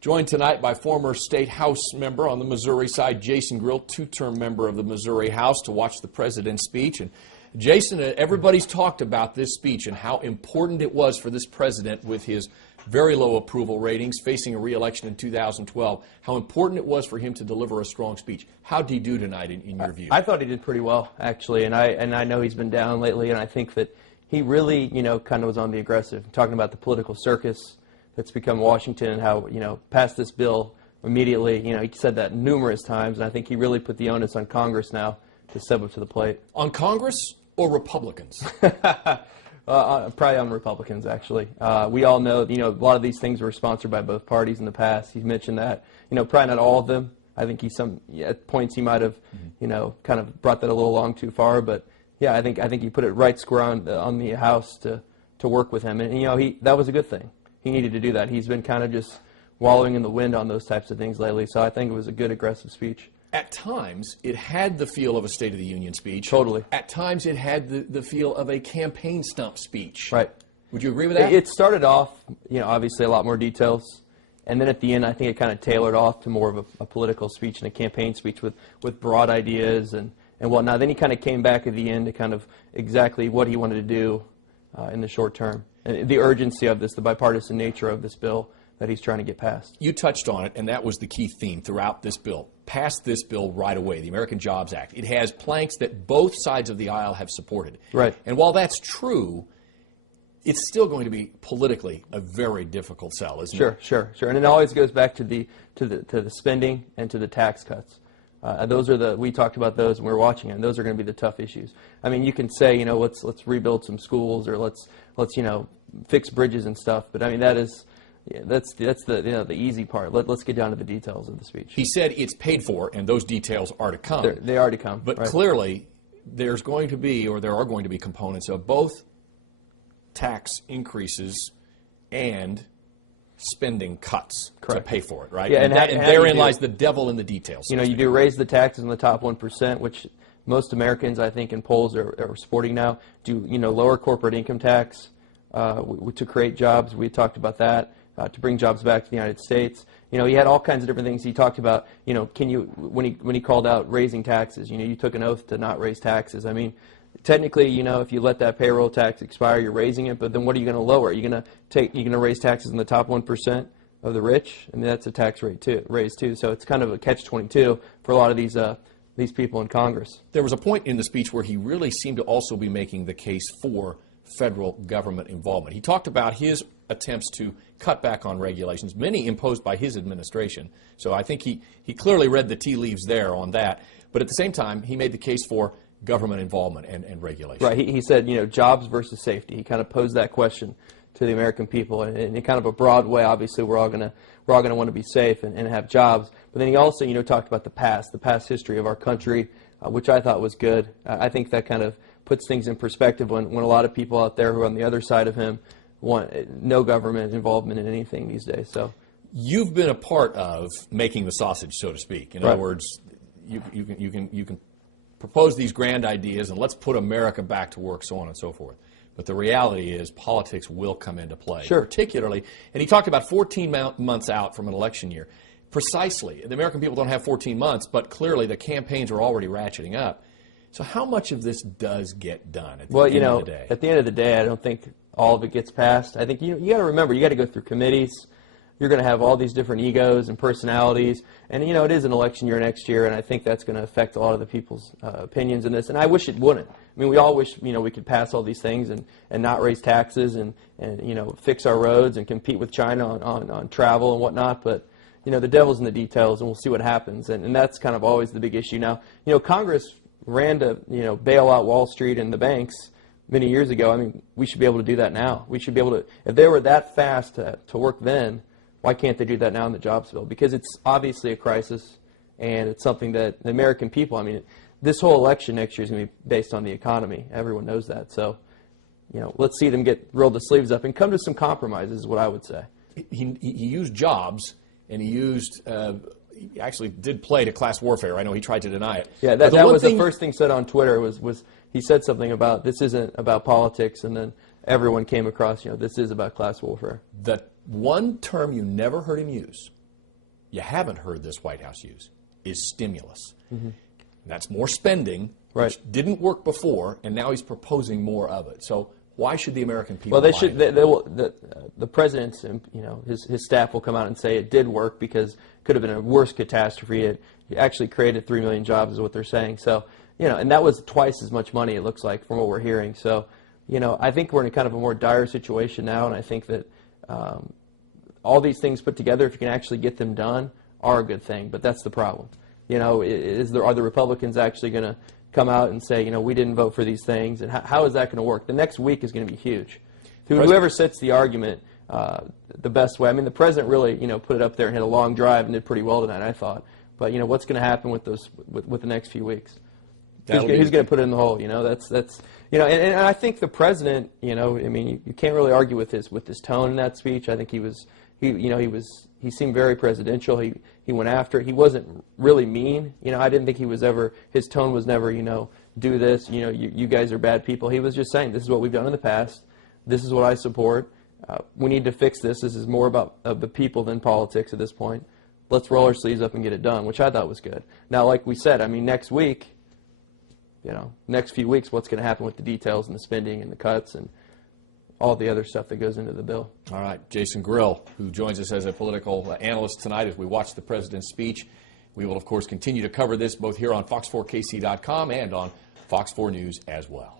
Joined tonight by former State House member on the Missouri side, Jason Grill, two-term member of the Missouri House, to watch the president's speech. And Jason, everybody's talked about this speech and how important it was for this president with his very low approval ratings, facing a re-election in 2012, how important it was for him to deliver a strong speech. How did he do tonight in your view? I thought he did pretty well, actually, and I know he's been down lately, and I think that he really, kind of was on the aggressive, talking about the political circus that's become Washington and how, pass this bill immediately. He said that numerous times, and I think he really put the onus on Congress now to step up to the plate. On Congress or Republicans? Probably on Republicans, actually. We all know, a lot of these things were sponsored by both parties in the past. He's mentioned that. Probably not all of them. I think at points he might have, kind of brought that a little long too far. But yeah, I think he put it right square on the House to work with him, and that was a good thing. He needed to do that. He's been kind of just wallowing in the wind on those types of things lately. So I think it was a good aggressive speech. At times, it had the feel of a State of the Union speech. Totally. At times, it had the feel of a campaign stump speech. Right. Would you agree with that? It started off, obviously a lot more details. And then at the end, I think it kind of tailored off to more of a political speech and a campaign speech with broad ideas and whatnot. Then he kind of came back at the end to kind of exactly what he wanted to do in the short term. And the urgency of this, the bipartisan nature of this bill that he's trying to get passed. You touched on it, and that was the key theme throughout this bill. Pass this bill right away, the American Jobs Act. It has planks that both sides of the aisle have supported. Right. And while that's true, it's still going to be politically a very difficult sell, isn't it? Sure. And it always goes back to the spending and to the tax cuts. We talked about those when we were watching it, and those are going to be the tough issues. I mean, you can say, let's rebuild some schools or let's fix bridges and stuff, but I mean that's the easy part. Let's get down to the details of the speech. He said it's paid for, and those details are to come. They are to come. But right. Clearly, there are going to be components of both tax increases and spending cuts Correct. to pay for it, right? Yeah, and therein lies the devil in the details. You do raise the taxes on the top 1%, which most Americans, I think, in polls are supporting now. Do lower corporate income tax to create jobs? We talked about that. To bring jobs back to the United States. He had all kinds of different things. He talked about, when he called out raising taxes, you took an oath to not raise taxes. I mean, technically, if you let that payroll tax expire, you're raising it, but then what are you going to lower? Are you going to raise taxes in the top 1% of the rich? I mean, that's a tax raise too. So it's kind of a catch-22 for a lot of these people in Congress. There was a point in the speech where he really seemed to also be making the case for federal government involvement. He talked about his attempts to cut back on regulations, many imposed by his administration. So I think he clearly read the tea leaves there on that. But at the same time, he made the case for government involvement and regulation. Right. He said, jobs versus safety. He kind of posed that question to the American people, and in kind of a broad way. Obviously, we're all going to want to be safe and have jobs. But then he also, talked about the past history of our country, which I thought was good. I think that kind of puts things in perspective when a lot of people out there who are on the other side of him want no government involvement in anything these days. So you've been a part of making the sausage, so to speak. In right. other words, you can propose these grand ideas and let's put America back to work, so on and so forth. But the reality is politics will come into play. Sure. Particularly, and he talked about 14 months out from an election year. Precisely. The American people don't have 14 months, but clearly the campaigns are already ratcheting up. So how much of this does get done at the end of the day? At the end of the day, I don't think all of it gets passed. I think you got to remember, you got to go through committees. You're going to have all these different egos and personalities. And, it is an election year next year, and I think that's going to affect a lot of the people's opinions in this. And I wish it wouldn't. I mean, we all wish, we could pass all these things and not raise taxes and fix our roads and compete with China on travel and whatnot. But, the devil's in the details, and we'll see what happens. And that's kind of always the big issue. Now, Congress ran to, bail out Wall Street and the banks many years ago. I mean, we should be able to do that now. We should be able to, if they were that fast to work then, why can't they do that now in the jobs bill? Because it's obviously a crisis, and it's something that the American people, I mean, this whole election next year is going to be based on the economy. Everyone knows that. So, let's see them roll the sleeves up and come to some compromises is what I would say. He used jobs, and he actually did play to class warfare. I know he tried to deny it. Yeah, that was the first thing said on Twitter was he said something about this isn't about politics, and then everyone came across, this is about class warfare. The one term you never heard him use you haven't heard this White House use is stimulus. That's more spending, which didn't work before, and now he's proposing more of it. So why should the American people? Well, they should. The president's, his staff will come out and say it did work because it could have been a worse catastrophe. It actually created 3 million jobs, is what they're saying. So, and that was twice as much money, it looks like, from what we're hearing. So, I think we're in a kind of a more dire situation now, and I think that all these things put together, if you can actually get them done, are a good thing. But that's the problem. Are the Republicans actually going to come out and say, we didn't vote for these things, and how is that going to work? The next week is going to be huge. Whoever sets the argument the best way. I mean, the president really, put it up there and hit a long drive and did pretty well tonight, I thought. But what's going to happen with the next few weeks? Who's going to put it in the hole? And I think the president, you can't really argue with his tone in that speech. I think he seemed very presidential. He went after it. He wasn't really mean. I didn't think his tone was never, do this. You guys are bad people. He was just saying, this is what we've done in the past. This is what I support. We need to fix this. This is more about the people than politics at this point. Let's roll our sleeves up and get it done, which I thought was good. Now, like we said, next week, next few weeks, what's going to happen with the details and the spending and the cuts and all the other stuff that goes into the bill. All right, Jason Grill, who joins us as a political analyst tonight as we watch the president's speech. We will, of course, continue to cover this both here on fox4kc.com and on Fox 4 News as well.